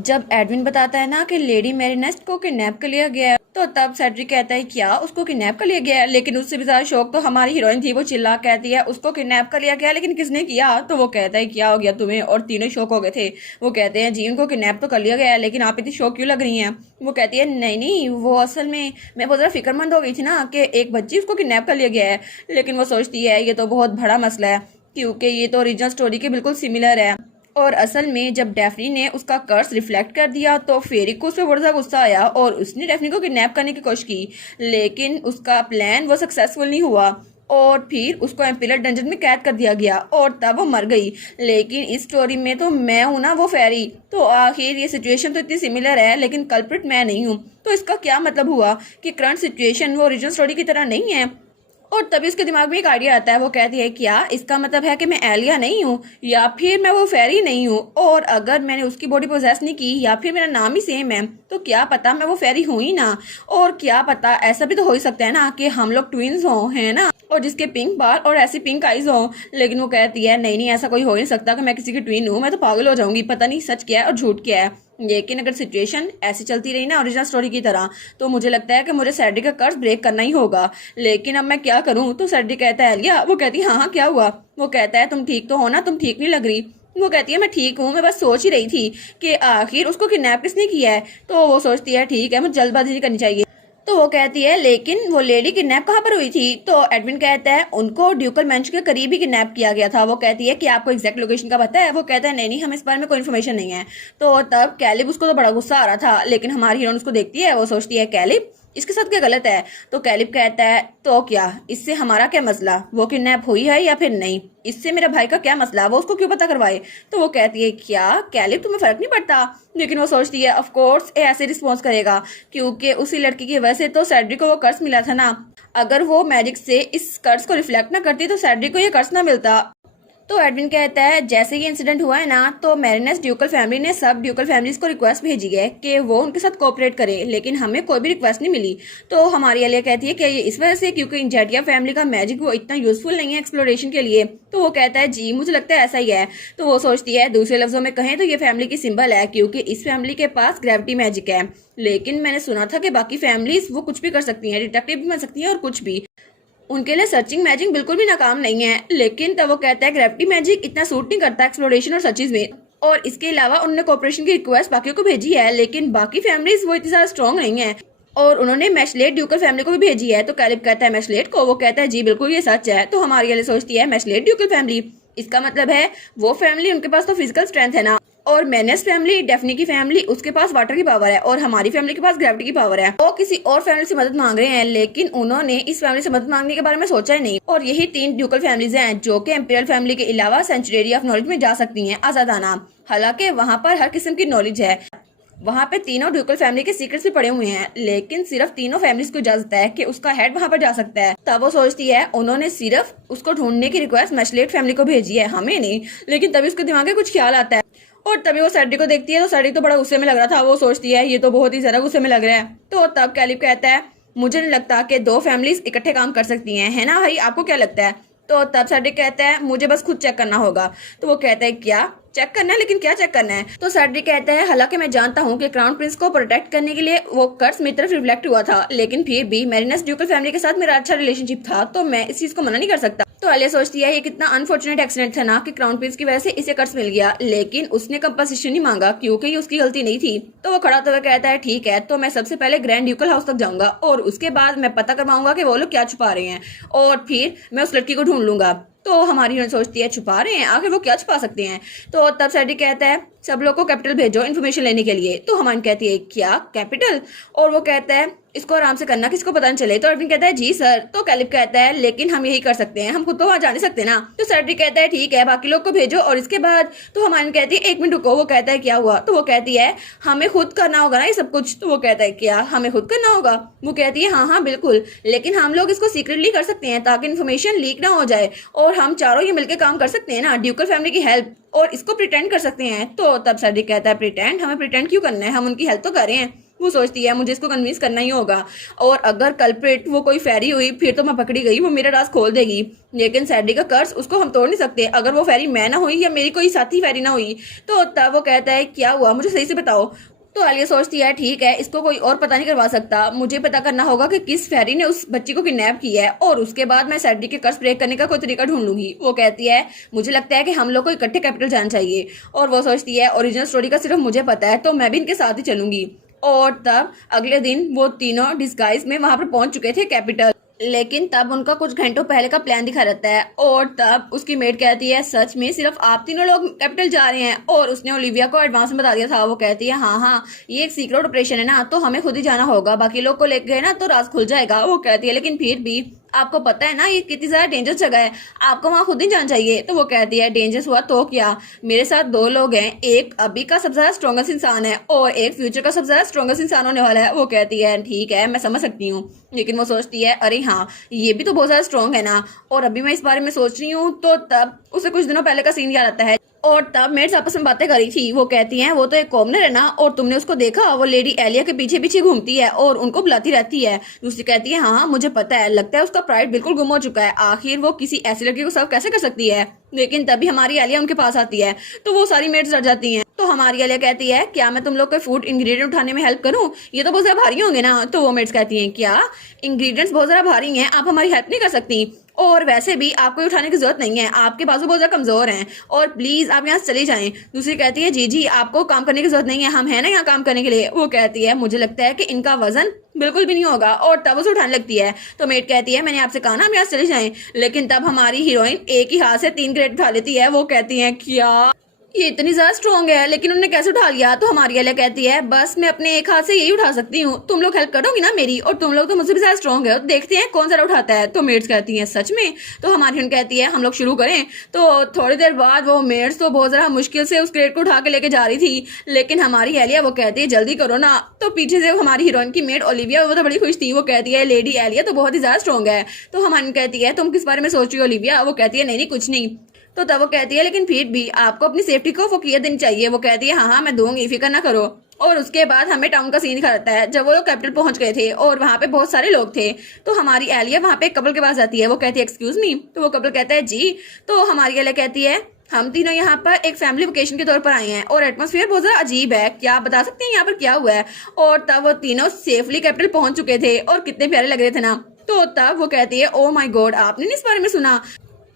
जब एडविन बताता है ना कि लेडी मैरीनेस्ट को किडनैप कर लिया गया है, तो तब सेड्रिक कहता है क्या उसको किडनैप कर लिया गया है। लेकिन उससे भी ज्यादा शौक तो हमारी हीरोइन थी, वो चिल्ला कहती है उसको किडनैप कर लिया गया, लेकिन किसने किया। तो वो कहता है क्या हो गया तुम्हें, और तीनों शौक हो गए थे। वो कहते हैं जी उनको किडनैप तो कर लिया गया है, लेकिन आप इतनी शौक क्यों लग रही हैं। वो कहती है नहीं नहीं, वो असल में मैं बहुत ज़्यादा फिक्रमंद हो गई थी ना कि एक बच्ची उसको किडनैप कर लिया गया है। लेकिन वो सोचती है ये तो बहुत बड़ा मसला है, क्योंकि ये तो ओरिजिनल स्टोरी के बिल्कुल सिमिलर है। और असल में जब डेफनी ने उसका कर्स रिफ्लेक्ट कर दिया तो फेरी को उस पर बड़ा सा गुस्सा आया और उसने डेफनी को किडनैप करने की कोशिश की, लेकिन उसका प्लान वो सक्सेसफुल नहीं हुआ और फिर उसको एम्पिलर डंजन में कैद कर दिया गया और तब वो मर गई। लेकिन इस स्टोरी में तो मैं हूं ना वो फेरी, तो आखिर ये सिचुएशन तो इतनी सिमिलर है, लेकिन कल्प्रिट मैं नहीं हूँ। तो इसका क्या मतलब हुआ कि करंट सिचुएशन वो ओरिजिनल स्टोरी की तरह नहीं है। और तभी उसके दिमाग में एक आइडिया आता है। वो कहती है क्या इसका मतलब है कि मैं एलिया नहीं हूँ या फिर मैं वो फेरी नहीं हूँ, और अगर मैंने उसकी बॉडी पोजेस नहीं की या फिर मेरा नाम ही सेम है तो क्या पता मैं वो फेरी हूँ ही ना। और क्या पता ऐसा भी तो हो ही सकता है ना कि हम लोग ट्विंस हों, है ना, और जिसके पिंक बाल और ऐसी पिंक आईज हो। लेकिन वो कहती है नहीं नहीं, ऐसा कोई हो ही नहीं सकता कि मैं किसी की ट्विन हूँ, मैं तो पागल हो जाऊंगी, पता नहीं सच क्या है और झूठ क्या है। लेकिन अगर सिचुएशन ऐसी चलती रही ना ओरिजिनल स्टोरी की तरह, तो मुझे लगता है कि मुझे सैडी का कर्ज ब्रेक करना ही होगा। लेकिन अब मैं क्या करूं। तो सैडी कहता है एलिया, वो कहती है हाँ हाँ क्या हुआ। वो कहता है तुम ठीक तो हो ना, तुम ठीक नहीं लग रही। वो कहती है मैं ठीक हूँ, मैं बस सोच ही रही थी कि आखिर उसको किडनैप किसने किया है। तो वो सोचती है ठीक है, मुझे जल्दबाजी नहीं करनी चाहिए। तो वो कहती है लेकिन वो लेडी किडनैप कहाँ पर हुई थी। तो एडविन कहता है उनको ड्यूकल मैंशन के करीब ही किडनैप किया गया था। वो कहती है कि आपको एग्जैक्ट लोकेशन का पता है। वो कहता है नहीं नहीं, हमें इस बारे में कोई इन्फॉर्मेशन नहीं है। तो तब कैलिब, उसको तो बड़ा गुस्सा आ रहा था, लेकिन हमारी हीरोइन उसको देखती है, वो सोचती है कैलिब इसके साथ क्या गलत है। तो कैलिब कहता है तो क्या इससे हमारा क्या मसला, वो किडनैप हुई है या फिर नहीं, इससे मेरे भाई का क्या मसला, वो उसको क्यों पता करवाए। तो वो कहती है क्या कैलिब तुम्हें फर्क नहीं पड़ता। लेकिन वो सोचती है ऑफ कोर्स ऐसे रिस्पॉन्स करेगा, क्योंकि उसी लड़की की वजह से तो सैड्रिक को वो कर्ज मिला था ना। अगर वो मैजिक से इस कर्ज को रिफ्लेक्ट ना करती तो सैड्रिक को ये कर्ज ना मिलता। तो एडविन कहता है जैसे ये इंसिडेंट हुआ है ना, तो मैरिनेस ड्यूकल फैमिली ने सब ड्यूकल फैमिलीज को रिक्वेस्ट भेजी है कि वो उनके साथ कोऑपरेट करे, लेकिन हमें कोई भी रिक्वेस्ट नहीं मिली। तो हमारी एलिया कहती है कि ये इस वजह से क्योंकि इंजेटिया फैमिली का मैजिक वो इतना यूजफुल नहीं है एक्सप्लोरेशन के लिए। तो वो कहता है जी मुझे लगता है ऐसा ही है। तो वो सोचती है दूसरे लफ्जों में कहें तो ये फैमिली की सिंबल है, क्योंकि इस फैमिली के पास ग्रेविटी मैजिक है। लेकिन मैंने सुना था कि बाकी फैमिलीज वो कुछ भी कर सकती हैं, डिटेक्टिव भी बन सकती हैं और कुछ भी, उनके लिए सर्चिंग मैजिक बिल्कुल भी नाकाम नहीं है। लेकिन तब वो कहता है ग्रेविटी मैजिक इतना सूट नहीं करता एक्सप्लोरेशन और सर्चिज में। और इसके अलावा उन्होंने कोऑपरेशन की रिक्वेस्ट बाकियों को भेजी है, लेकिन बाकी फैमिलीज वो इतनी ज्यादा स्ट्रॉन्ग नहीं है। और उन्होंने मैशलेट ड्यूकल फैमिली को भी भेजी है। तो कैलिब कहता है मैशलेट को। वो कहता है जी बिल्कुल ये सच है। तो हमारी वाली सोचती है मैशलेट ड्यूकल फैमिली, इसका मतलब है वो फैमिली, उनके पास तो फिजिकल स्ट्रेंथ है ना। और मैनेस फैमिली, डेफनी की फैमिली, उसके पास वाटर की पावर है और हमारी फैमिली के पास ग्रेविटी की पावर है। वो किसी और फैमिली से मदद मांग रहे हैं, लेकिन उन्होंने इस फैमिली से मदद मांगने के बारे में सोचा ही नहीं। और यही 3 ड्यूकल फैमिलीज हैं जो कि एम्पिरियल फैमिली के अलावा सेंचुरी ऑफ नॉलेज में जा सकती हैं आजादाना। हालांकि वहाँ पर हर किस्म की नॉलेज है, वहाँ पे तीनों ड्यूकल फैमिली के सीक्रेट्स भी पड़े हुए हैं, लेकिन सिर्फ तीनों फैमिलीज को इजाजत है कि उसका हेड वहाँ पर जा सकता है। तब वो सोचती है उन्होंने सिर्फ उसको ढूंढने की रिक्वेस्ट मैशलेट फैमिली को भेजी है, हमें नहीं। लेकिन तभी उसके दिमाग में कुछ ख्याल आता है और तभी वो सैडी को देखती है। तो सैडी तो बड़ा गुस्से में लग रहा था। वो सोचती है ये तो बहुत ही ज्यादा गुस्से में लग रहा है। तो तब कैलिब कहता है मुझे नहीं लगता कि 2 फैमिलीज इकट्ठे काम कर सकती हैं, है ना भाई, आपको क्या लगता है। तो तब सैडी कहता है मुझे बस खुद चेक करना होगा। तो वो कहता है क्या चेक करना है, लेकिन क्या चेक करना है। तो सैडी कहता है हालांकि मैं जानता हूँ कि क्राउन प्रिंस को प्रोटेक्ट करने के लिए वो कर्ज मेरी तरफ रिफ्लेक्ट हुआ था, लेकिन फिर भी मैरिनेस ड्यूकल फैमिली के साथ मेरा अच्छा रिलेशनशिप था, तो मैं इस चीज को मना नहीं कर सकता। तो अलिया सोचती है ये कितना अनफॉर्चुनेट एक्सीडेंट था ना कि क्राउन प्रिंस की वजह से इसे कर्ज मिल गया, लेकिन उसने कंपनसेशन नहीं मांगा क्योंकि ये उसकी गलती नहीं थी। तो वो खड़ा होकर कहता है ठीक है, तो मैं सबसे पहले ग्रैंड ड्यूकल हाउस तक जाऊंगा और उसके बाद मैं पता करवाऊंगा कि वो लोग क्या छुपा रहे हैं, और फिर मैं उस लड़की को ढूंढ लूंगा। तो हमारी हीरोइन सोचती है छुपा रहे हैं, आखिर वो क्या छुपा सकते हैं। तो तब सैडी कहता है सब लोग को कैपिटल भेजो इन्फॉर्मेशन लेने के लिए। तो हमारी कहती है क्या कैपिटल, और वो कहता है इसको आराम से करना, किसको पता नहीं चले। तो अर्विन कहता है जी सर। तो कैलिब कहता है लेकिन हम यही कर सकते हैं, हम खुद तो वहां जा नहीं सकते ना। तो सैडी कहता है ठीक है, बाकी लोग को भेजो और इसके बाद। तो हमारी कहती है 1 मिनट रुको। वो कहता है क्या हुआ। तो वो कहती है हमें खुद करना होगा ना ये सब कुछ। तो वो कहता है क्या हमें खुद करना होगा। वो कहती है हाँ हाँ बिल्कुल, लेकिन हम लोग इसको सीक्रेटली कर सकते हैं ताकि इन्फॉर्मेशन लीक ना हो जाए, और हम चारों ये मिलकर काम कर सकते हैं ना ड्यूकल फैमिली की हेल्प, और इसको प्रिटेंड कर सकते हैं। तो तब सैडी कहता है प्रिटेंड, हमें प्रिटेंड क्यों करना है, हम उनकी हेल्प तो कर रहे हैं। वो सोचती है मुझे इसको कन्विंस करना ही होगा, और अगर कल्प्रिट वो कोई फेरी हुई फिर तो मैं पकड़ी गई, वो मेरा राज खोल देगी। लेकिन सैडी का कर्ज उसको हम तोड़ नहीं सकते। अगर वो फेरी मैं ना हुई या मेरी कोई साथी फेरी ना हुई तो तब वो कहता है क्या हुआ, मुझे सही से बताओ। तो आलिया सोचती है ठीक है, इसको कोई और पता नहीं करवा सकता, मुझे पता करना होगा कि किस फेरी ने उस बच्ची को किडनैप किया है, और उसके बाद मैं सैडी के कर्ज ब्रेक करने का कोई तरीका ढूंढ लूंगी। वो कहती है मुझे लगता है कि हम लोग को इकट्ठे कैपिटल जाना चाहिए, और वो सोचती है ओरिजिनल स्टोरी का सिर्फ मुझे पता है तो मैं भी इनके साथ ही चलूंगी। और तब अगले दिन वो तीनों डिस्गाइज में वहां पर पहुंच चुके थे कैपिटल, लेकिन तब उनका कुछ घंटों पहले का प्लान दिखा रहता है। और तब उसकी मेट कहती है सच में सिर्फ आप तीनों लोग कैपिटल जा रहे हैं, और उसने ओलिविया को एडवांस में बता दिया था। वो कहती है हाँ हाँ ये एक सीक्रेट ऑपरेशन है ना, तो हमें खुद ही जाना होगा, बाकी लोग को लेके गए ना तो राज खुल जाएगा। वो कहती है लेकिन फिर भी आपको पता है ना ये कितनी ज्यादा डेंजरस जगह है, आपको वहां खुद ही जाना चाहिए। तो वो कहती है डेंजरस हुआ तो क्या, मेरे साथ दो लोग हैं, एक अभी का सबसे ज्यादा स्ट्रॉन्गेस्ट इंसान है और एक फ्यूचर का सबसे ज्यादा स्ट्रॉन्गेस्ट इंसान होने वाला है। वो कहती है ठीक है मैं समझ सकती हूँ, लेकिन वो सोचती है अरे हाँ ये भी तो बहुत ज्यादा स्ट्रॉन्ग है ना, और अभी मैं इस बारे में सोच रही हूँ। तो तब उसे कुछ दिनों पहले का सीन याद आता है, और तब मेट्स आपस में बातें करी थी। वो कहती हैं वो तो एक कॉमनर है ना, और तुमने उसको देखा, वो लेडी एलिया के पीछे पीछे घूमती है और उनको बुलाती रहती है। दूसरी कहती है हाँ मुझे पता है, लगता है उसका प्राइड बिल्कुल गुम हो चुका है, आखिर वो किसी ऐसी लड़की को सर्व कैसे कर सकती है। लेकिन तभी हमारी एलिया उनके पास आती है तो वो सारी मेट्स डर जाती हैं। तो हमारी एलिया कहती है क्या मैं तुम लोग के फूड इंग्रेडिएंट उठाने में हेल्प करूं, ये तो बहुत ज्यादा भारी होंगे ना। तो वो मेट्स कहती हैं क्या इंग्रेडिएंट्स बहुत ज्यादा भारी हैं, आप हमारी हेल्प नहीं कर सकती, और वैसे भी आपको उठाने की जरूरत नहीं है, आपके बाजू बहुत ज्यादा कमजोर हैं, और प्लीज आप यहाँ से चली जाएं। दूसरी कहती है जी जी आपको काम करने की जरूरत नहीं है, हम है ना यहाँ काम करने के लिए। वो कहती है मुझे लगता है कि इनका वजन बिल्कुल भी नहीं होगा, और तब उसे उठाने लगती है। तो मेट कहती है मैंने आपसे कहा ना हम यहाँ से चले जाएं, लेकिन तब हमारी हीरोइन एक ही हाथ से 3 क्रेट उठा लेती है। वो कहती है क्या ये इतनी ज्यादा स्ट्रॉन्ग है, लेकिन उन्होंने कैसे उठा लिया। तो हमारी एलिया कहती है बस मैं अपने एक हाथ से यही उठा सकती हूँ, तुम लोग हेल्प करोगी ना मेरी, और तुम लोग तो मुझसे भी ज्यादा स्ट्रॉन्ग है, देखते हैं कौन सा उठाता है। तो मेट्स कहती है सच में। तो हमारी हीरोइन कहती है हम लोग शुरू करें। तो थोड़ी देर बाद वो मेट्स तो बहुत ज्यादा मुश्किल से उस क्रेट को उठा के लेके जा रही थी, लेकिन हमारी एलिया वो कहती है जल्दी करो ना। तो पीछे से हमारी हीरोइन की मेट ओलिविया वो तो बड़ी खुश थी, वो कहती है लेडी एलिया तो बहुत ही ज्यादा स्ट्रॉन्ग है। तो हमारी कहती है तुम किस बारे में सोच रही हो ओलिविया। वो कहती है नहीं नहीं कुछ नहीं। तो तब वो कहती है लेकिन फिर भी आपको अपनी सेफ्टी को फोकियत देनी चाहिए। वो कहती है हाँ हाँ मैं दूंगी, फिक्र ना करो। और उसके बाद हमें टाउन का सीन दिखा रहता है जब वो लोग कैपिटल पहुंच गए थे और वहां पे बहुत सारे लोग थे। तो हमारी एलिया वहां पे एक कपल के पास जाती है, वो कहती है एक्सक्यूज मी। तो वो कपल कहता है जी। तो हमारी एलिया कहती है हम तीनों यहाँ पर एक फैमिली वेकेशन के तौर पर आए हैं और एटमॉस्फेयर बहुत ज्यादा अजीब है, क्या आप बता सकते हैं यहाँ पर क्या हुआ है। और तब वो तीनों सेफली कैपिटल पहुंच चुके थे और कितने प्यारे लग रहे थे ना। तो तब वो कहती है ओ माय गॉड आपने इस बारे में सुना।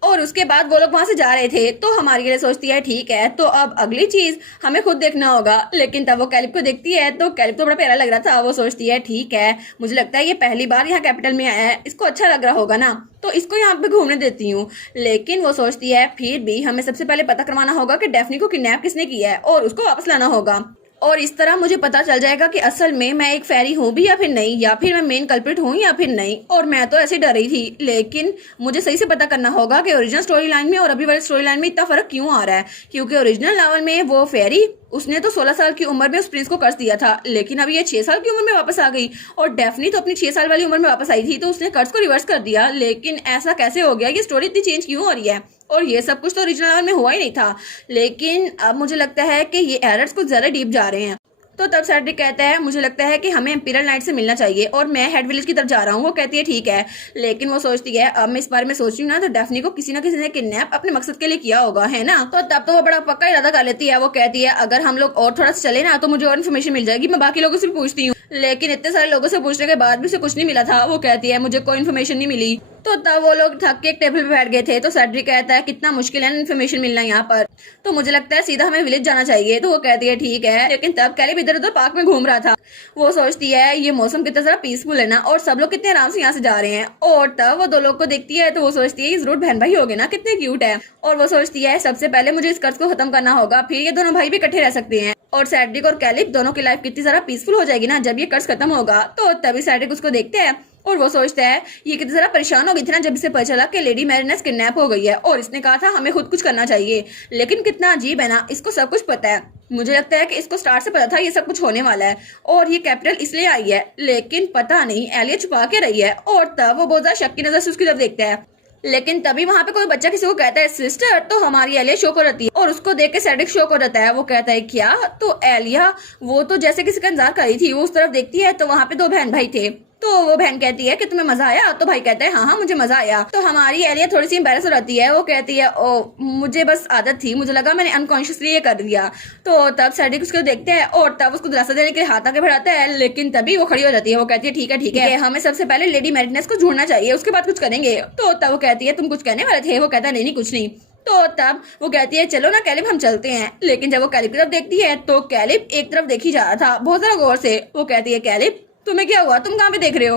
और उसके बाद वो लोग वहां से जा रहे थे। तो हमारी लिए सोचती है ठीक है तो अब अगली चीज हमें खुद देखना होगा। लेकिन तब वो कैलिप को देखती है तो कैलिप तो बड़ा प्यारा लग रहा था। वो सोचती है ठीक है मुझे लगता है ये पहली बार यहाँ कैपिटल में आया है, इसको अच्छा लग रहा होगा ना, तो इसको यहाँ पे घूमने देती हूँ। लेकिन वो सोचती है फिर भी हमें सबसे पहले पता करवाना होगा कि डेफनी को किडनैप किसने किया है और उसको वापस लाना होगा, और इस तरह मुझे पता चल जाएगा कि असल में मैं एक फेरी हूँ भी या फिर नहीं, या फिर मैं मेन कल्प्रिट हूँ या फिर नहीं। और मैं तो ऐसे डर रही थी, लेकिन मुझे सही से पता करना होगा कि ओरिजिनल स्टोरी लाइन में और अभी वाली स्टोरी लाइन में इतना फर्क क्यों आ रहा है। क्योंकि ओरिजिनल नॉवल में वो फेरी उसने तो 16 साल की उम्र में उस प्रिंस को कर्ज दिया था, लेकिन अब ये 6 साल की उम्र में वापस आ गई, और डेफनी तो अपनी 6 साल वाली उम्र में वापस आई थी तो उसने कर्ज को रिवर्स कर दिया। लेकिन ऐसा कैसे हो गया, ये स्टोरी इतनी चेंज क्यों हो रही है, और ये सब कुछ तो ओरिजिनल नॉवल में हुआ ही नहीं था। लेकिन अब मुझे लगता है कि ये एरर्स कुछ ज्यादा डीप जा रहे हैं। तो तब सेड्रिक कहता है मुझे लगता है कि हमें इंपीरियल नाइट से मिलना चाहिए और मैं हेड विलेज की तरफ जा रहा हूँ। वो कहती है ठीक है, लेकिन वो सोचती है अब मैं इस बारे में सोच रही हूँ ना तो डेफनी को किसी ना किसी ने किडनैप अपने मकसद के लिए किया होगा, है ना। तो तब तो वो बड़ा पक्का इरादा कर लेती है। वो कहती है अगर हम लोग और थोड़ा सा चले ना तो मुझे और इन्फॉर्मेशन मिल जाएगी, मैं बाकी लोगों से भी पूछती हूँ। लेकिन इतने सारे लोगों से पूछने के बाद भी उसे कुछ नहीं मिला था। वो कहती है मुझे कोई इन्फॉर्मेशन नहीं मिली। तो तब वो लोग थक के एक टेबल पे बैठ गए थे। तो सेड्रिक कहता है कितना मुश्किल है इन्फॉर्मेशन मिलना यहाँ पर, तो मुझे लगता है सीधा हमें विलेज जाना चाहिए। तो वो कहती है ठीक है, लेकिन तब कैलिब इधर उधर पार्क में घूम रहा था। वो सोचती है ये मौसम कितना जरा पीसफुल है ना, और सब लोग कितने आराम से यहाँ से जा रहे हैं। और तब वो दो लोग को देखती है तो वो सोचती है जरूर बहन भाई हो गए ना, कितने क्यूट है। और वो सोचती है सबसे पहले मुझे इस कर्ज को खत्म करना होगा, फिर ये दोनों भाई भी इकट्ठे रह सकते हैं, और सेड्रिक और कैलिब दोनों की लाइफ कितनी ज्यादा पीसफुल हो जाएगी ना जब ये कर्ज खत्म होगा। तो तभी सेड्रिक उसको देखते हैं और वो सोचता है ये कितनी ज्यादा परेशान हो गई थी ना जब इसे पता चला कि लेडी मैरिनेस किडनैप हो गई है, और इसने कहा था हमें खुद कुछ करना चाहिए। लेकिन कितना अजीब है ना, इसको सब कुछ पता है। मुझे लगता है कि इसको स्टार्ट से पता था ये सब कुछ होने वाला है और ये कैपिटल इसलिए आई है, लेकिन पता नहीं एलिया छुपा के रही है। और तब वो बहुत ज्यादा शक की नजर से उसकी तरफ देखता है। लेकिन तभी वहाँ पे कोई बच्चा किसी को कहता है सिस्टर, तो हमारी एलिया शौक हो जाती है और उसको देख के सेड्रिक शौक हो जाता है। वो कहता है क्या? तो एलिया वो तो जैसे किसी का इंतजार कर रही थी, वो उस तरफ देखती है तो वहाँ पे दो बहन भाई थे। तो वो बहन कहती है कि तुम्हें मजा आया? तो भाई कहता है हाँ हाँ मुझे मजा आया। तो हमारी एलिया थोड़ी सी एम्बेरस हो जाती है। वो कहती है ओ मुझे बस आदत थी, मुझे लगा मैंने अनकॉन्शियसली ये कर दिया। तो तब सेड्रिक उसको देखते हैं और तब उसको दिलासा देने के लिए हाथ आगे बढ़ाता है, लेकिन तभी वो खड़ी हो जाती है। वो कहती है ठीक है हमें सबसे पहले लेडी मेरिनेस को ढूंढना चाहिए, उसके बाद कुछ करेंगे। तो तब वो कहती है तुम कुछ कहने वाले थे? वो कहता है नहीं कुछ नहीं। तो तब वो कहती है चलो ना कैलिब हम चलते हैं। लेकिन जब वो कैलिब की तरफ देखती है तो कैलिब एक तरफ देखी जा रहा था बहुत ज्यादा गौर से। वो कहती है कैलिब तुम्हें क्या हुआ, तुम कहाँ पे देख रहे हो?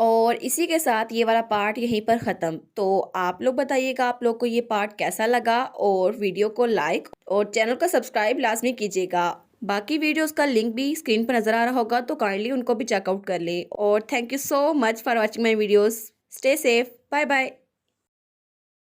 और इसी के साथ ये वाला पार्ट यहीं पर ख़त्म। तो आप लोग बताइएगा आप लोग को ये पार्ट कैसा लगा, और वीडियो को लाइक और चैनल को सब्सक्राइब लाजमी कीजिएगा। बाकी वीडियोस का लिंक भी स्क्रीन पर नज़र आ रहा होगा, तो काइंडली उनको भी चेकआउट कर ले। और thank you so much for watching my videos. Stay safe, bye bye.